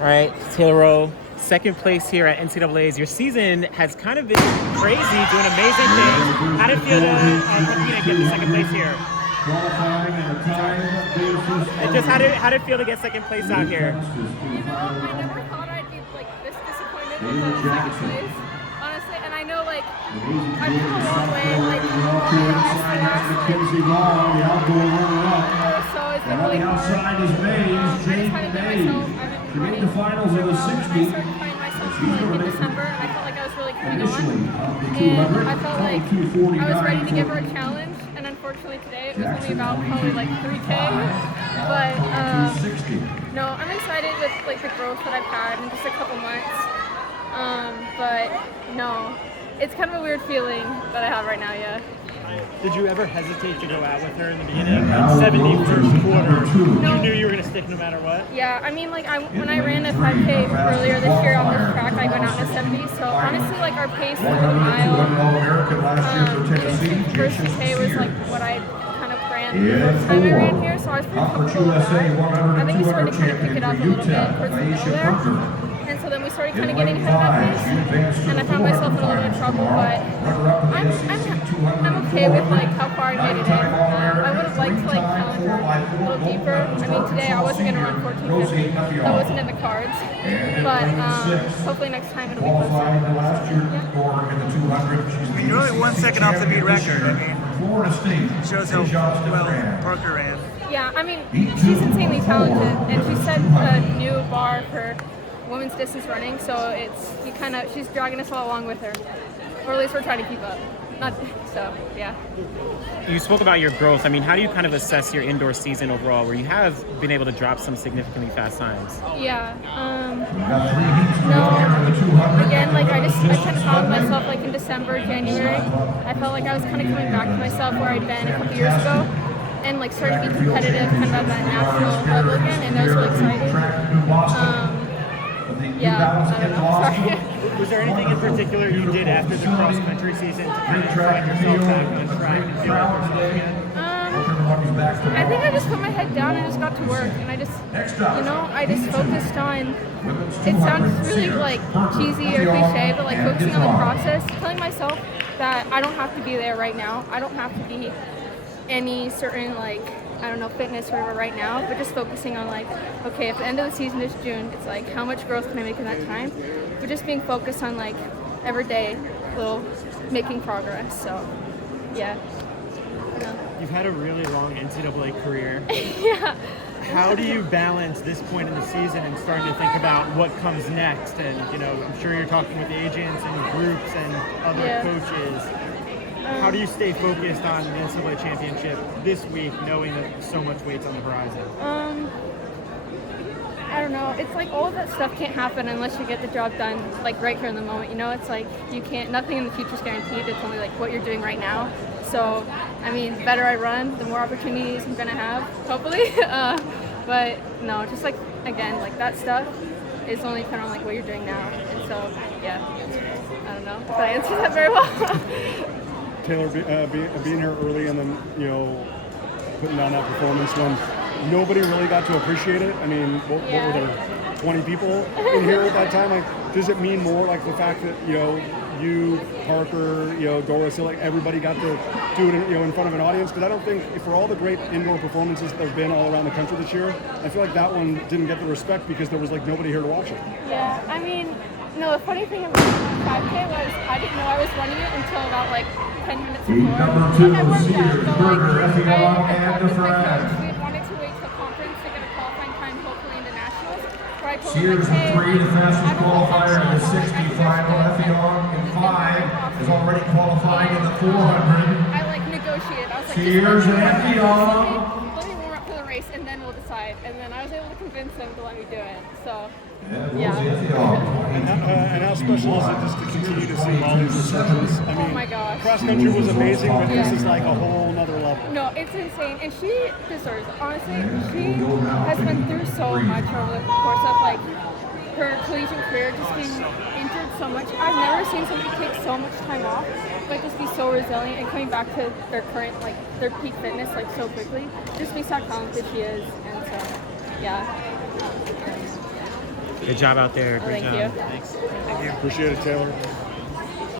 All right, Taylor Rowe, second place here at NCAA's. Your season has kind of been crazy, doing amazing things. How did it feel to compete and get the second place here? How did it feel to get second place out here? You know, I never thought I'd be like this disappointed with the second place. Honestly, and I know like I've come a long way, like the last so it's been really hard. I just kind of did myself. I've been running really well, and I started finding myself like in December, and I felt like I was really coming on, and I felt like I was ready to give her a challenge. And unfortunately today it was only about probably like 3K, but no, I'm excited with like the growth that I've had in just a couple months. But no, it's kind of a weird feeling that I have right now. Yeah. Did you ever hesitate to go out with her in the beginning? 71st quarter, No. you knew you were going to stick no matter what? Yeah, I mean, like when I ran a 5K earlier this year on this track, I went out in a 70. So honestly, like our pace for the mile, first 2K was like what I kind of ran the first time I ran here. So I was pretty comfortable with that. I think we started to kind of pick it up a little bit towards the middle there. And so then we started kind of getting ahead of that pace, and I found myself in a little bit of trouble, but I'm okay with like how far I made it in. I would have liked to like challenge her a little deeper. I mean, today I wasn't going to run 14:50. That wasn't in the cards, but hopefully next time it'll be closer. I mean, you're only 1 second off the meet record. I mean, it shows how well Parker ran. Yeah, I mean, she's insanely talented, and she set a new bar for women's distance running, so she's dragging us all along with her, or at least we're trying to keep up. Yeah. You spoke about your growth. I mean, how do you kind of assess your indoor season overall, where you have been able to drop some significantly fast times? Yeah. No. Again, like I kind of found myself like in December, January. I felt like I was kind of coming back to myself where I'd been a couple years ago, and like started to be competitive, kind of at that national level again, and that was really exciting. Yeah, I don't know. Sorry. Was there anything in particular you did after the cross-country season to kind of find yourself back on track and feel like you're still again? I think I just put my head down and just got to work, and I just focused on, it sounds really like cheesy or cliche, but like focusing on the process, telling myself that I don't have to be there right now. I don't have to be any certain like, I don't know, fitness or whatever right now, but just focusing on like, okay, at the end of the season is June, it's like, how much growth can I make in that time? But just being focused on like, every day, making progress, so, yeah. You've had a really long NCAA career. Yeah. How do you balance this point in the season and starting to think about what comes next? And, you know, I'm sure you're talking with agents and groups and other coaches. How do you stay focused on the NCAA championship this week, knowing that so much wait's on the horizon? I don't know. It's like all of that stuff can't happen unless you get the job done, like right here in the moment. You know, it's like you can't. Nothing in the future is guaranteed. It's only like what you're doing right now. So, I mean, the better I run, the more opportunities I'm gonna have, hopefully. But no, just like again, like that stuff is only kind of like what you're doing now. And so, yeah, I don't know if I answered that very well. Taylor, being here early and then, you know, putting down that performance when nobody really got to appreciate it. I mean, what were there, 20 people in here at that time? Like, does it mean more like the fact that, you know, you, Parker, you know, Doris, like everybody got to do it, you know, in front of an audience? Because I don't think, for all the great indoor performances that have been all around the country this year, I feel like that one didn't get the respect because there was like nobody here to watch it. Yeah, I mean, no, the funny thing about 5K was I didn't know I was running it until about like 10 minutes before. Number 2, I worked out, Sears, so Berger, like, Effiong, I and talked with my DeFran. coach. We had wanted to wait till the conference to get a qualifying time, hopefully into nationals. Where I told Sears him, like, in 3, the fastest I don't know if qualifier in the I'm 60 final. Effiong in 5 is already qualifying in the 400. I like negotiated. I was like, Sears and let me Effiong. warm up for the race and then we'll decide. And then I was able to convince him to let me do it. So. And Yeah. And how special is it just to continue to see all these resurgence? I mean, Oh my gosh. cross country was amazing, but this is like a whole nother level. No, it's insane, and she deserves it. Honestly, she has been through so much over the course of like her collegiate career, just being injured so much. I've never seen somebody take so much time off, but just be so resilient and coming back to their current, like their peak fitness, like so quickly. Just speaks how talented she is, and so yeah. Good job out there. Oh, Great thank job. you. Thanks. Appreciate it, Taylor.